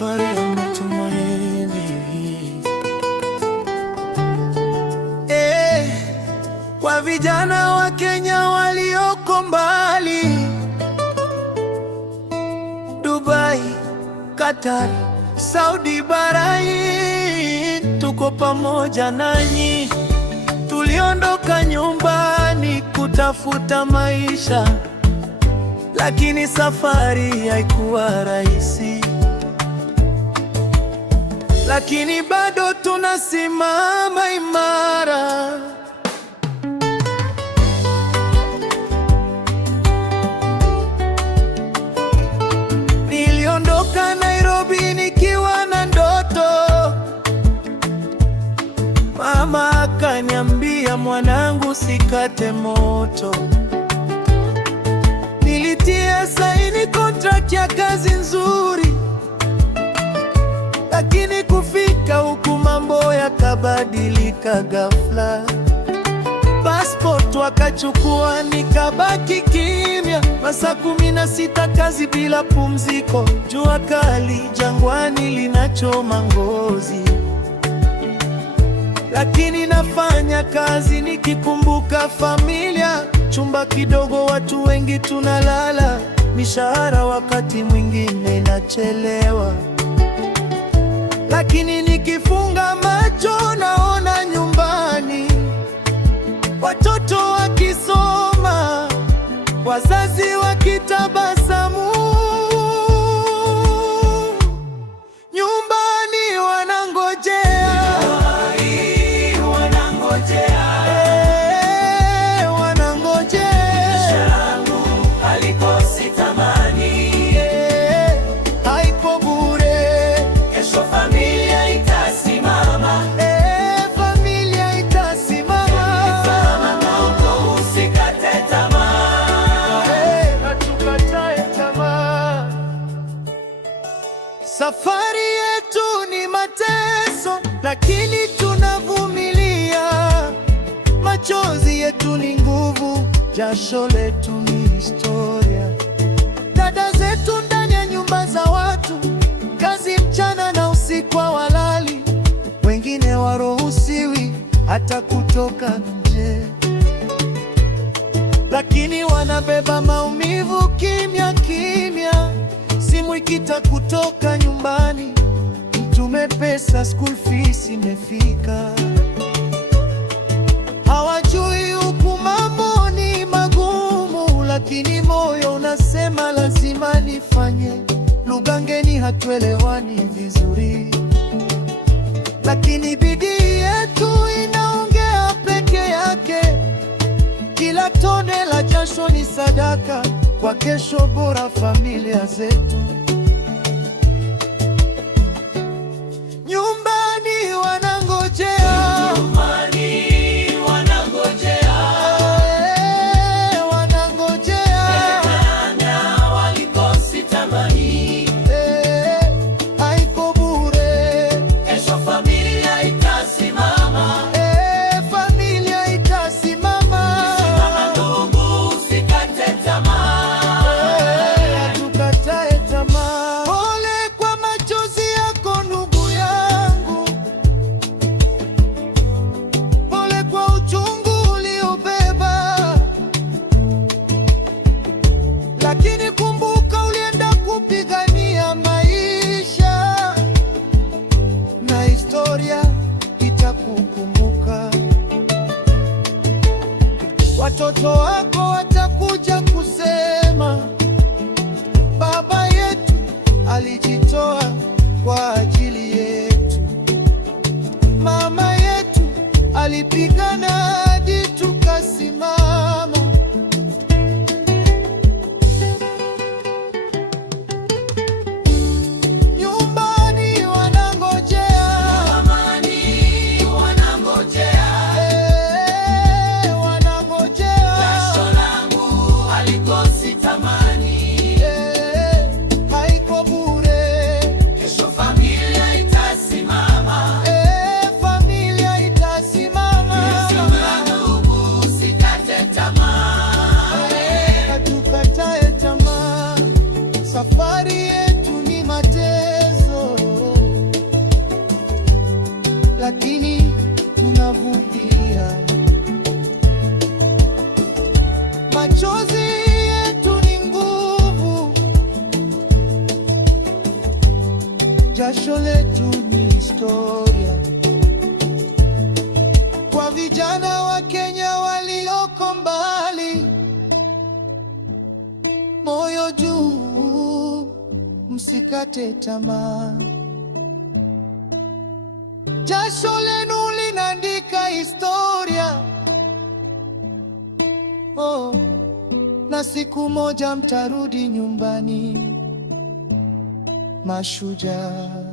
safari ya matumaini. Kwa vijana wa Kenya walioko mbali, Dubai, Qatar, Saudi Barai, tuko pamoja nanyi. Tuliondoka nyumbani kutafuta maisha, lakini safari haikuwa rahisi. Lakini bado tunasimama imara. Niliondoka Nairobi nikiwa na ndoto. Mama akaniambia, mwanangu, sikate moto. Nilitia saini contract ya kazi nzuri, lakini kufika huku mambo yakabadilika ghafla. Passport wakachukua, nikabaki kimya. Masaa 16 kazi bila pumziko, jua kali jangwani linachoma ngozi. Lakini nafanya kazi nikikumbuka familia. Chumba kidogo, watu wengi tunalala. Mishahara wakati mwingine inachelewa, lakini nikifunga macho naona nyumbani, watoto wakisoma, wazazi wakitabasamu. Nyumbani wanangojea, haiko bure. Kesho familia itasimama, Familia itasimama. usikate tamaa, Hatukatae tamaa. Safari yetu ni mateso, lakini tunavumilia. Machozi yetu ni nguvu, jasho letu ni historia. Dada zetu ndani ya nyumba za watu, kazi mchana na usiku hawalali. Wengine waruhusiwi hata kutoka nje, lakini wanabeba maumivu kimya kimya. Simu ikita kutoka nyumbani, mtume pesa, school fees imefika. Hawajui huku mambo ni magumu, lakini moyo unasema lazima nifanye. Lugha ngeni, hatuelewani vizuri, lakini bidii yetu inaongea peke yake. Kila tone la jasho ni sadaka kwa kesho bora, familia zetu. Nyumbani wanangojea, walikosi tamani. haiko bure. Kesho familia itasimama, Familia itasimama. ndugu, usikate tamaa, Hatukatae tamaa. Pole kwa machozi yako ndugu yangu, pole kwa uchungu uliobeba, lakini kumbuka, ulienda kupigania maisha, na historia itakukumbuka. Watoto wako watakuja kusema, baba yetu alijitoa kwa ajili yetu, mama yetu alipigana hadi tukasimama. Nyumbani wanangojea, amani wanangojea. wanangojea. Jasho langu halikosi tamani, haiko bure. kesho familia itasimama, Familia itasimama. ndugu, usikate Machozi yetu ni nguvu, jasho letu ni historia. Kwa vijana wa Kenya walioko mbali, moyo juu, msikate tamaa. Jasho lenu linaandika historia. Oh, na siku moja mtarudi nyumbani, mashujaa.